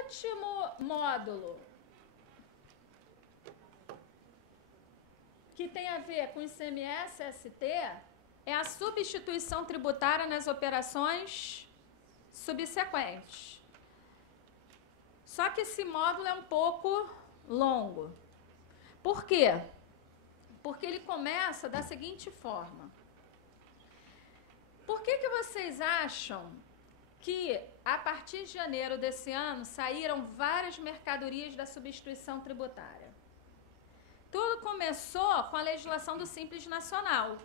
último módulo, que tem a ver com ICMS ST, é a substituição tributária nas operações subsequentes. Só que esse módulo é um pouco longo. Por quê? Porque ele começa da seguinte forma. Por que vocês acham que, a partir de janeiro desse ano, saíram várias mercadorias da substituição tributária? Tudo começou com a legislação do Simples Nacional.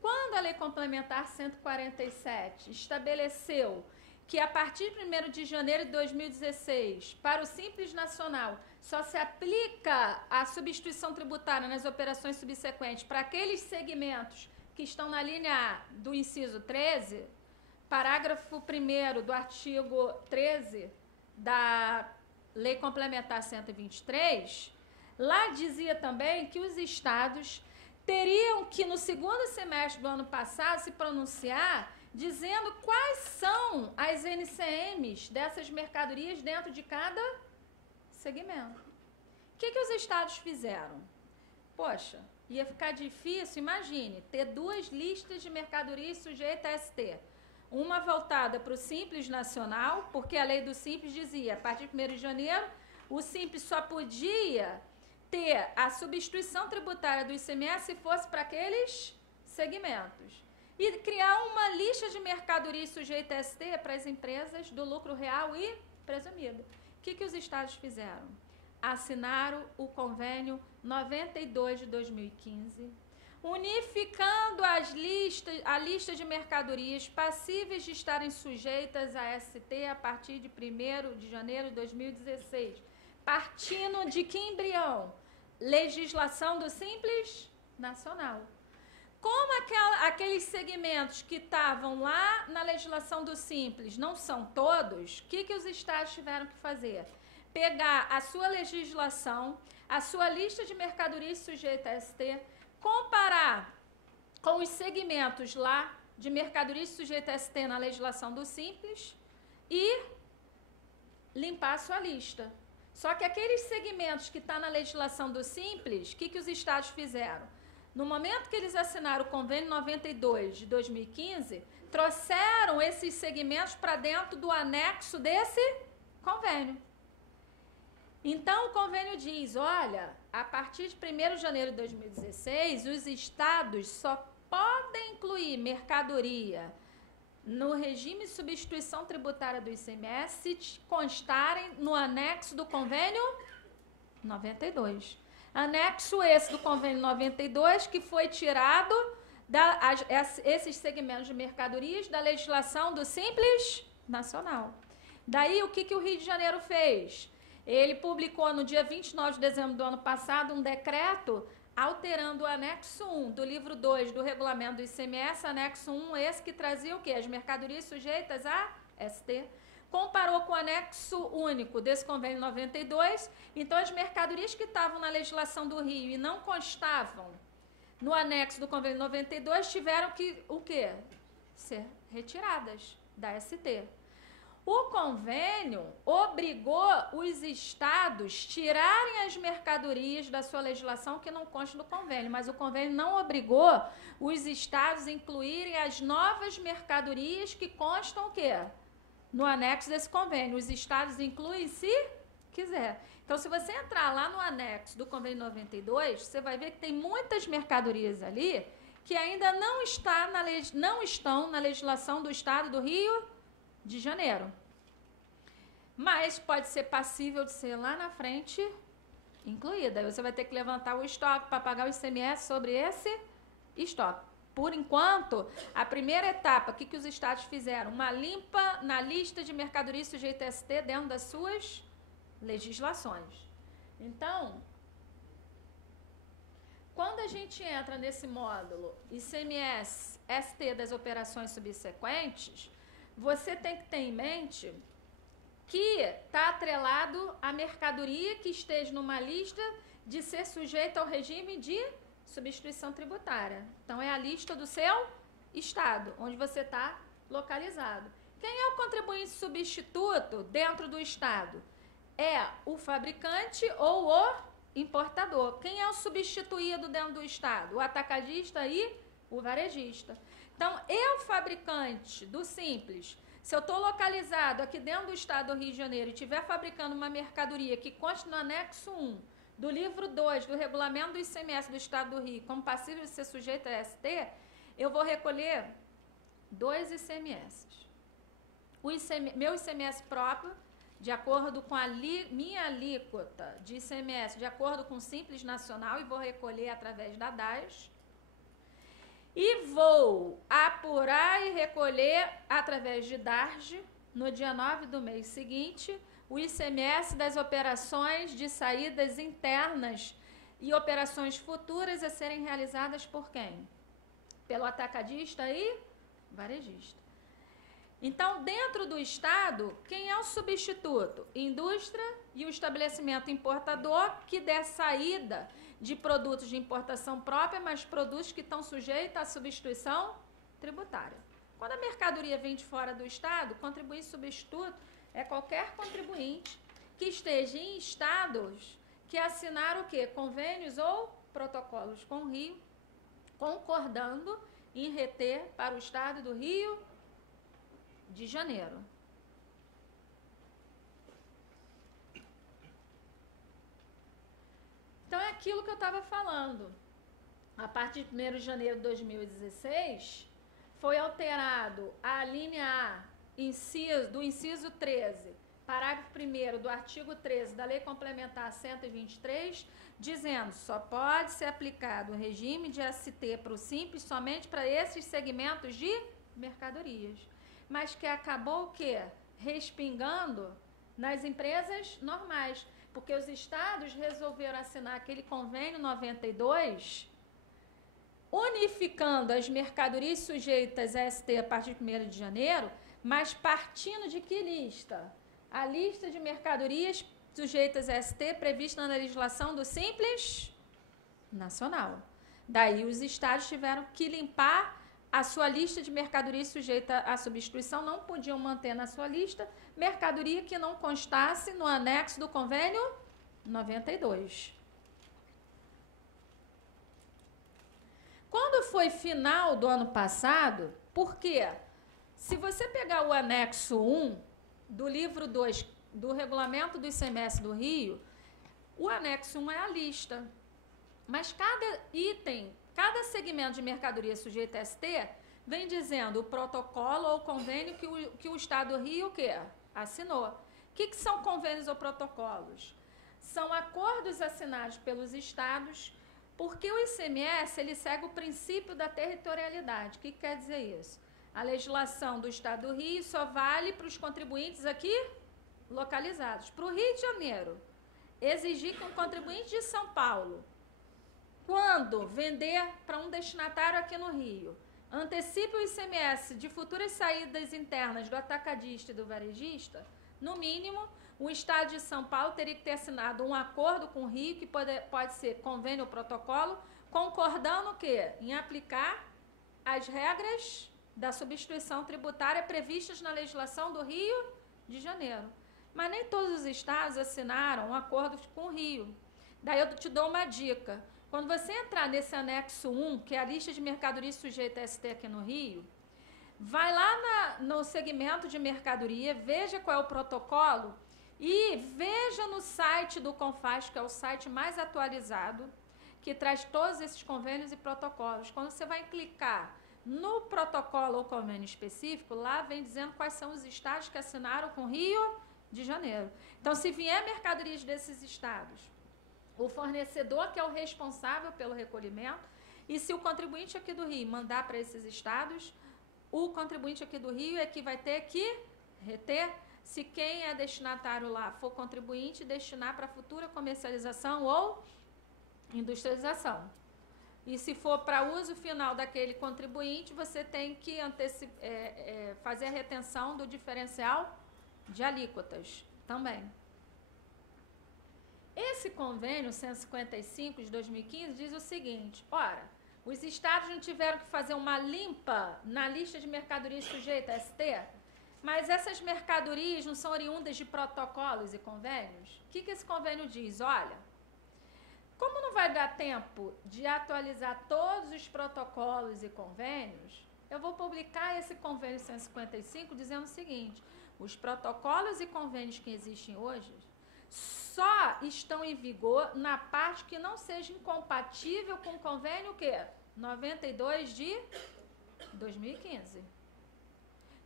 Quando a Lei Complementar 147 estabeleceu que, a partir de 1º de janeiro de 2016, para o Simples Nacional, só se aplica a substituição tributária nas operações subsequentes para aqueles segmentos que estão na linha A do inciso 13, parágrafo 1º do artigo 13 da Lei Complementar 123, lá dizia também que os estados teriam que, no segundo semestre do ano passado, se pronunciar dizendo quais são as NCMs dessas mercadorias dentro de cada segmento. O que os estados fizeram? Poxa, ia ficar difícil, imagine, ter 2 listas de mercadorias sujeitas a ST. Uma voltada para o Simples Nacional, porque a lei do Simples dizia, a partir de 1º de janeiro, o Simples só podia ter a substituição tributária do ICMS se fosse para aqueles segmentos. E criar uma lista de mercadorias sujeitas a ST para as empresas do lucro real e presumido. O que os estados fizeram? Assinaram o convênio 92 de 2015, unificando a lista de mercadorias passíveis de estarem sujeitas a ST a partir de 1º de janeiro de 2016, partindo de que embrião? Legislação do Simples Nacional. Como aqueles segmentos que estavam lá na legislação do Simples não são todos, o que os estados tiveram que fazer? Pegar a sua legislação, a sua lista de mercadorias sujeitas a ST, comparar com os segmentos lá de mercadorias sujeitas a ST na legislação do Simples e limpar a sua lista. Só que aqueles segmentos que estão na legislação do Simples, o que os estados fizeram? No momento que eles assinaram o convênio 92 de 2015, trouxeram esses segmentos para dentro do anexo desse convênio. Então, o convênio diz, olha, a partir de 1º de janeiro de 2016, os estados só podem incluir mercadoria no regime de substituição tributária do ICMS se constarem no anexo do convênio 92. Anexo esse do convênio 92 que foi tirado esses segmentos de mercadorias da legislação do Simples Nacional. Daí, o que o Rio de Janeiro fez? Ele publicou no dia 29 de dezembro do ano passado um decreto alterando o anexo 1 do livro 2 do regulamento do ICMS, anexo 1, esse que trazia o quê? As mercadorias sujeitas a ST. Comparou com o anexo único desse convênio 92, então as mercadorias que estavam na legislação do Rio e não constavam no anexo do convênio 92 tiveram que, o quê? Ser retiradas da ST. O convênio obrigou os estados a tirarem as mercadorias da sua legislação que não constam no convênio, mas o convênio não obrigou os estados a incluírem as novas mercadorias que constam o quê? No anexo desse convênio. Os estados incluem se quiser. Então, se você entrar lá no anexo do convênio 92, você vai ver que tem muitas mercadorias ali que ainda não estão na legislação do estado do Rio de Janeiro. Mas pode ser passível de ser lá na frente incluída. Aí você vai ter que levantar o estoque para pagar o ICMS sobre esse estoque. Por enquanto, a primeira etapa, o que os estados fizeram? Uma limpa na lista de mercadorias sujeitas a ST dentro das suas legislações. Então, quando a gente entra nesse módulo ICMS ST das operações subsequentes, você tem que ter em mente que está atrelado a mercadoria que esteja numa lista de ser sujeita ao regime de substituição tributária. Então, é a lista do seu estado, onde você está localizado. Quem é o contribuinte substituto dentro do estado? é o fabricante ou o importador. Quem é o substituído dentro do Estado? O atacadista e o varejista. Então, eu, fabricante do Simples, se eu estou localizado aqui dentro do Estado do Rio de Janeiro e estiver fabricando uma mercadoria que conste no anexo 1 do livro 2 do regulamento do ICMS do Estado do Rio como passível de ser sujeito a ST, eu vou recolher 2 ICMS. Meu ICMS próprio, de acordo com a minha alíquota de ICMS, de acordo com o Simples Nacional, e vou recolher através da DAS. E vou apurar e recolher através de DARGE, no dia 9 do mês seguinte, o ICMS das operações de saídas internas e operações futuras a serem realizadas por quem? Pelo atacadista e varejista. Então, dentro do Estado, quem é o substituto? Indústria e o estabelecimento importador que der saída de produtos de importação própria, mas produtos que estão sujeitos à substituição tributária. Quando a mercadoria vem de fora do Estado, contribuinte substituto é qualquer contribuinte que esteja em estados que assinaram o quê? Convênios ou protocolos com o Rio, concordando em reter para o Estado do Rio de Janeiro. Então, é aquilo que eu estava falando. A partir de 1º de janeiro de 2016, foi alterado a linha A do inciso 13, parágrafo 1º do artigo 13 da Lei Complementar 123, dizendo só pode ser aplicado o regime de ST para o Simples somente para esses segmentos de mercadorias. Mas que acabou o quê? Respingando nas empresas normais, porque os estados resolveram assinar aquele convênio 92, unificando as mercadorias sujeitas a ST a partir de 1º de janeiro, mas partindo de que lista? A lista de mercadorias sujeitas a ST prevista na legislação do Simples Nacional. Daí os estados tiveram que limpar a sua lista de mercadorias sujeita à substituição, não podiam manter na sua lista mercadoria que não constasse no anexo do convênio 92. Quando foi final do ano passado, por quê? Se você pegar o anexo 1 do livro 2 do regulamento do ICMS do Rio, o anexo 1 é a lista. Mas cada item, cada segmento de mercadoria sujeita a ST, vem dizendo o protocolo ou convênio que o Estado do Rio assinou. O que são convênios ou protocolos? São acordos assinados pelos estados, porque o ICMS ele segue o princípio da territorialidade. O que quer dizer isso? A legislação do Estado do Rio só vale para os contribuintes aqui localizados. Para o Rio de Janeiro, exigir que um contribuinte de São Paulo, quando vender para um destinatário aqui no Rio, antecipe o ICMS de futuras saídas internas do atacadista e do varejista, no mínimo, o Estado de São Paulo teria que ter assinado um acordo com o Rio, que pode ser convênio ou protocolo, concordando o quê? Em aplicar as regras da substituição tributária previstas na legislação do Rio de Janeiro. Mas nem todos os estados assinaram um acordo com o Rio. Daí eu te dou uma dica. Quando você entrar nesse anexo 1, que é a lista de mercadorias sujeita a ST aqui no Rio, vai lá no segmento de mercadoria, veja qual é o protocolo e veja no site do CONFAS, que é o site mais atualizado, que traz todos esses convênios e protocolos. Quando você vai clicar no protocolo ou convênio específico, lá vem dizendo quais são os estados que assinaram com o Rio de Janeiro. Então, se vier mercadorias desses estados, o fornecedor que é o responsável pelo recolhimento, e se o contribuinte aqui do Rio mandar para esses estados, o contribuinte aqui do Rio é que vai ter que reter, se quem é destinatário lá for contribuinte, destinar para futura comercialização ou industrialização. E se for para uso final daquele contribuinte, você tem que fazer a retenção do diferencial de alíquotas também. Esse convênio 155 de 2015 diz o seguinte: ora, os estados não tiveram que fazer uma limpa na lista de mercadorias sujeitas a ST? Mas essas mercadorias não são oriundas de protocolos e convênios? O que esse convênio diz? Olha, como não vai dar tempo de atualizar todos os protocolos e convênios, eu vou publicar esse convênio 155 dizendo o seguinte: os protocolos e convênios que existem hoje só estão em vigor na parte que não seja incompatível com o convênio o quê? 92 de 2015.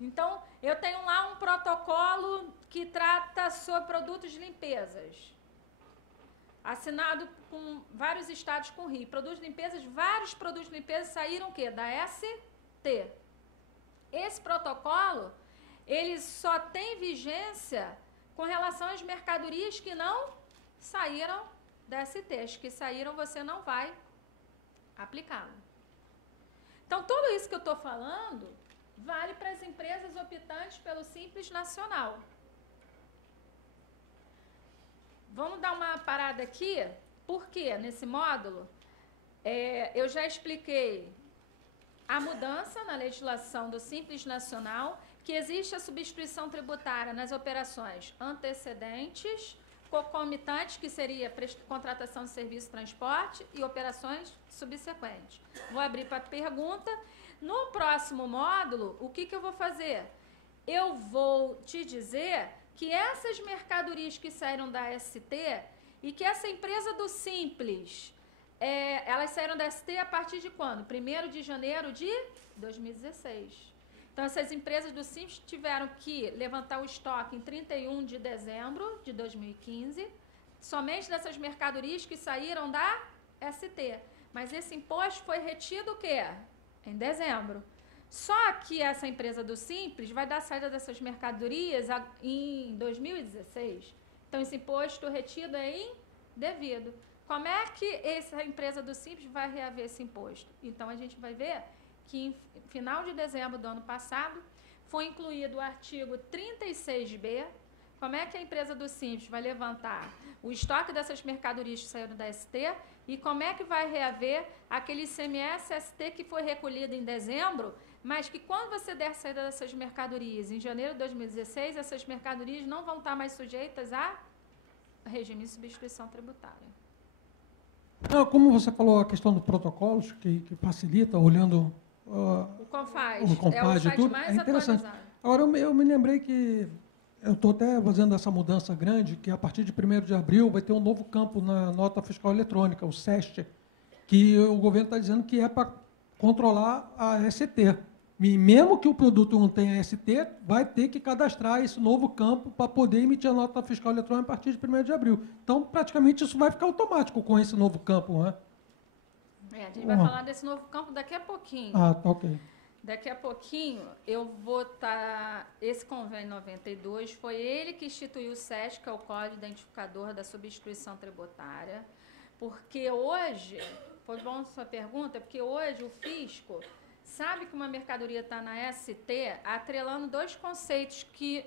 Então, eu tenho lá um protocolo que trata sobre produtos de limpezas, assinado com vários estados com RI. Produtos de limpezas, vários produtos de limpeza saíram o quê? Da ST. Esse protocolo, ele só tem vigência com relação às mercadorias que não saíram da ST. As que saíram, você não vai aplicá-lo. Então, tudo isso que eu estou falando vale para as empresas optantes pelo Simples Nacional. Vamos dar uma parada aqui, porque nesse módulo eu já expliquei a mudança na legislação do Simples Nacional, que existe a substituição tributária nas operações antecedentes, concomitantes, que seria contratação de serviço de transporte, e operações subsequentes. Vou abrir para pergunta. No próximo módulo, o que eu vou fazer? Eu vou te dizer que essas mercadorias que saíram da ST e que essa empresa do Simples, elas saíram da ST a partir de quando? 1º de janeiro de 2016. Então, essas empresas do Simples tiveram que levantar o estoque em 31 de dezembro de 2015, somente dessas mercadorias que saíram da ST. Mas esse imposto foi retido o quê? Em dezembro. Só que essa empresa do Simples vai dar saída dessas mercadorias em 2016. Então, esse imposto retido é indevido. Como é que essa empresa do Simples vai reaver esse imposto? Então, a gente vai ver que em final de dezembro do ano passado foi incluído o artigo 36B. Como é que a empresa do Simples vai levantar o estoque dessas mercadorias que saíram da ST e como é que vai reaver aquele ICMS ST que foi recolhido em dezembro, mas que quando você der saída dessas mercadorias em janeiro de 2016, essas mercadorias não vão estar mais sujeitas a regime de substituição tributária. Não, como você falou a questão dos protocolos, que facilita, olhando o Confaz, o Confaz é e tudo, mais é interessante. atualizado. Agora, eu me lembrei que eu estou até fazendo essa mudança grande, que a partir de 1º de abril vai ter um novo campo na nota fiscal eletrônica, o SEST, que o governo está dizendo que é para controlar a ST. E mesmo que o produto não tenha ST, vai ter que cadastrar esse novo campo para poder emitir a nota fiscal eletrônica a partir de 1º de abril. Então, praticamente, isso vai ficar automático com esse novo campo, não é? A gente vai falar desse novo campo daqui a pouquinho. Ah, tá ok. Daqui a pouquinho eu vou estar... Esse convênio 92 foi ele que instituiu o SESC, que é o Código Identificador da Substituição Tributária, porque hoje, foi bom sua pergunta, porque hoje o fisco sabe que uma mercadoria está na ST atrelando dois conceitos que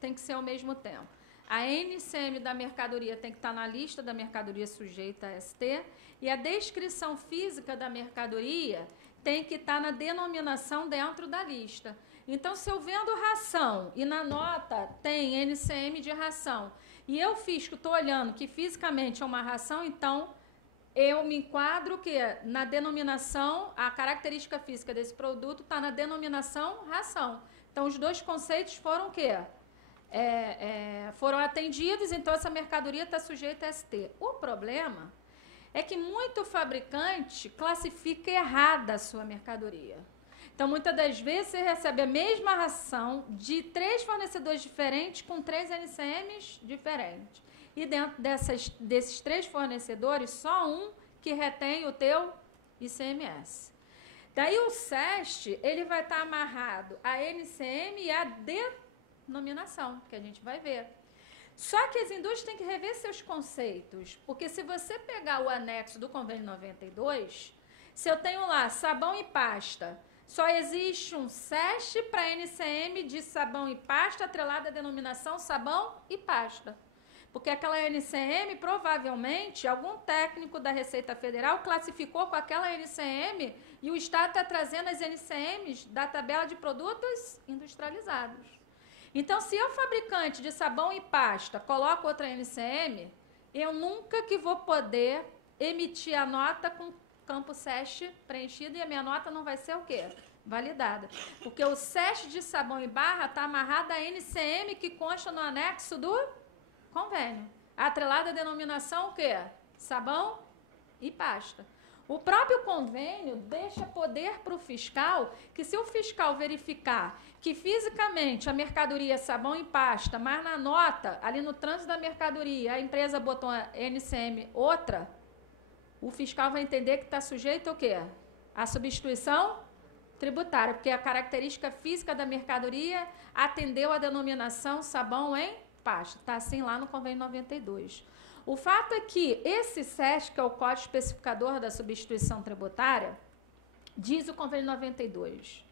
tem que ser ao mesmo tempo. A NCM da mercadoria tem que estar na lista da mercadoria sujeita a ST e a descrição física da mercadoria tem que estar na denominação dentro da lista. Então, se eu vendo ração e na nota tem NCM de ração e eu fisco estou olhando que fisicamente é uma ração, então eu me enquadro que na denominação, a característica física desse produto está na denominação ração. Então, os dois conceitos foram o quê? Foram atendidos, então essa mercadoria está sujeita a ST. O problema é que muito fabricante classifica errada a sua mercadoria. Então, muitas das vezes, você recebe a mesma ração de 3 fornecedores diferentes com 3 NCMs diferentes. E dentro desses 3 fornecedores, só um que retém o teu ICMS. Daí o SEST, ele vai estar amarrado a NCM e a denominação, que a gente vai ver. Só que as indústrias têm que rever seus conceitos, porque se você pegar o anexo do convênio 92, se eu tenho lá sabão e pasta, só existe um SEST para NCM de sabão e pasta atrelado à denominação sabão e pasta. Porque aquela NCM, provavelmente, algum técnico da Receita Federal classificou com aquela NCM e o Estado está trazendo as NCMs da tabela de produtos industrializados. Então, se eu, fabricante de sabão e pasta, coloco outra NCM, eu nunca que vou poder emitir a nota com campo SEST preenchido e a minha nota não vai ser o quê? Validada. Porque o SEST de sabão e barra está amarrado à NCM que consta no anexo do convênio. Atrelada à denominação o quê? Sabão e pasta. O próprio convênio deixa poder para o fiscal que, se o fiscal verificar que fisicamente a mercadoria é sabão em pasta, mas na nota, ali no trânsito da mercadoria, a empresa botou a NCM outra, o fiscal vai entender que está sujeito ao quê? A substituição tributária, porque a característica física da mercadoria atendeu a denominação sabão em pasta. Está assim lá no convênio 92. O fato é que esse SEST, que é o Código Especificador da Substituição Tributária, diz o convênio 92.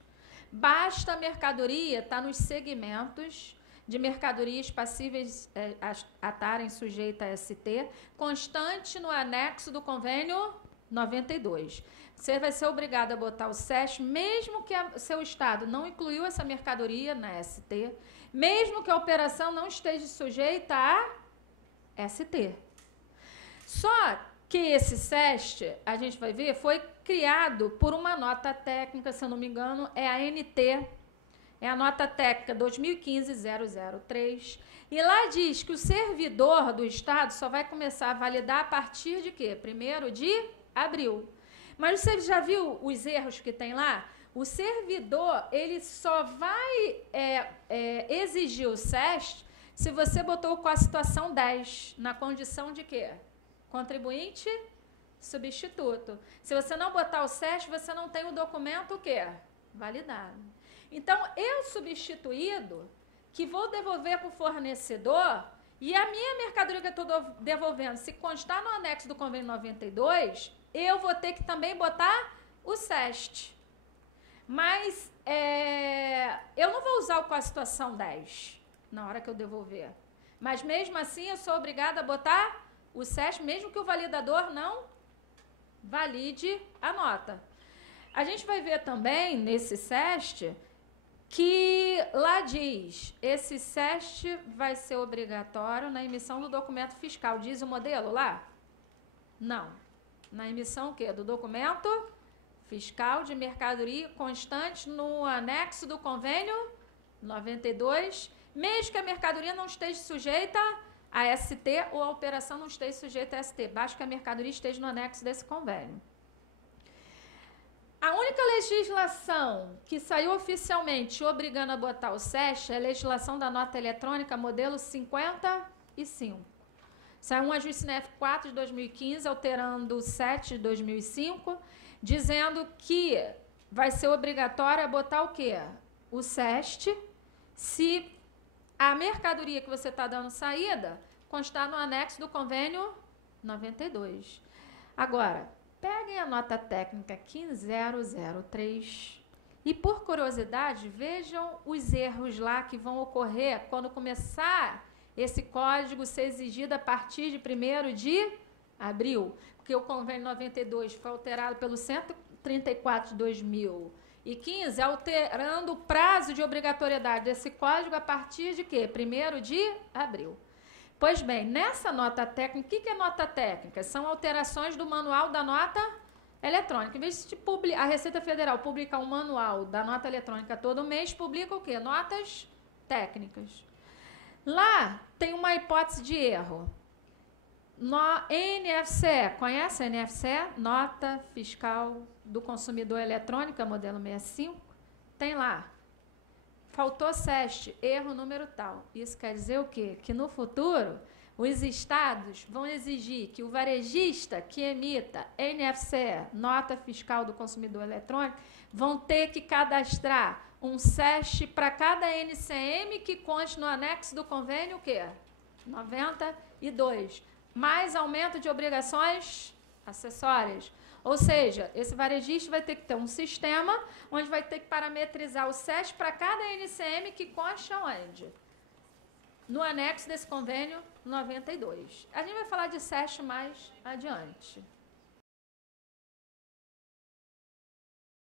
Basta a mercadoria estar nos segmentos de mercadorias passíveis a estarem sujeitas a ST, constante no anexo do convênio 92. Você vai ser obrigado a botar o SEST, mesmo que seu estado não incluiu essa mercadoria na ST, mesmo que a operação não esteja sujeita a ST. Só que esse SEST, a gente vai ver, foi criado por uma nota técnica, se eu não me engano, é a NT, é a nota técnica 2015-003, e lá diz que o servidor do Estado só vai começar a validar a partir de quê? 1º de abril. Mas você já viu os erros que tem lá? O servidor, ele só vai exigir o SEST se você botou com a situação 10, na condição de quê? Contribuinte substituto. Se você não botar o SEST, você não tem o documento o quê? Validado. Então, eu substituído, que vou devolver para o fornecedor, e a minha mercadoria que eu estou devolvendo, se constar no anexo do convênio 92, eu vou ter que também botar o SEST. Mas eu não vou usar o com a situação 10 na hora que eu devolver. Mas mesmo assim, eu sou obrigada a botar o SEST, mesmo que o validador não valide a nota. A gente vai ver também, nesse SEST, que lá diz, esse SEST vai ser obrigatório na emissão do documento fiscal. Diz o modelo lá? Não. Na emissão o quê? Do documento fiscal de mercadoria constante no anexo do convênio 92, mesmo que a mercadoria não esteja sujeita a ST ou a operação não esteja sujeita a ST, basta que a mercadoria esteja no anexo desse convênio. A única legislação que saiu oficialmente obrigando a botar o SEST é a legislação da nota eletrônica modelo 55. Saiu um ajuste CNF 4 de 2015, alterando o 7 de 2005, dizendo que vai ser obrigatório botar o quê? O SEST, se a mercadoria que você está dando saída constar no anexo do convênio 92. Agora, peguem a nota técnica 15003 e, por curiosidade, vejam os erros lá que vão ocorrer quando começar esse código ser exigido a partir de 1º de abril, porque o convênio 92 foi alterado pelo 134 de 2015, alterando o prazo de obrigatoriedade desse código a partir de quê? 1º de abril. Pois bem, nessa nota técnica, o que é nota técnica? São alterações do manual da nota eletrônica. Em vez de a Receita Federal publicar um manual da nota eletrônica todo mês, publica o quê? Notas técnicas. Lá tem uma hipótese de erro. No NFCE, conhece a NFCE? Nota Fiscal do Consumidor Eletrônica, modelo 65. Tem lá. Faltou SEST, erro número tal. Isso quer dizer o quê? Que no futuro, os estados vão exigir que o varejista que emita NFCE, Nota Fiscal do Consumidor Eletrônico, vão ter que cadastrar um SEST para cada NCM que conste no anexo do convênio o quê? 92. Mais aumento de obrigações acessórias. Ou seja, esse varejista vai ter que ter um sistema onde vai ter que parametrizar o SEST para cada NCM que consta onde? No anexo desse convênio 92. A gente vai falar de SEST mais adiante.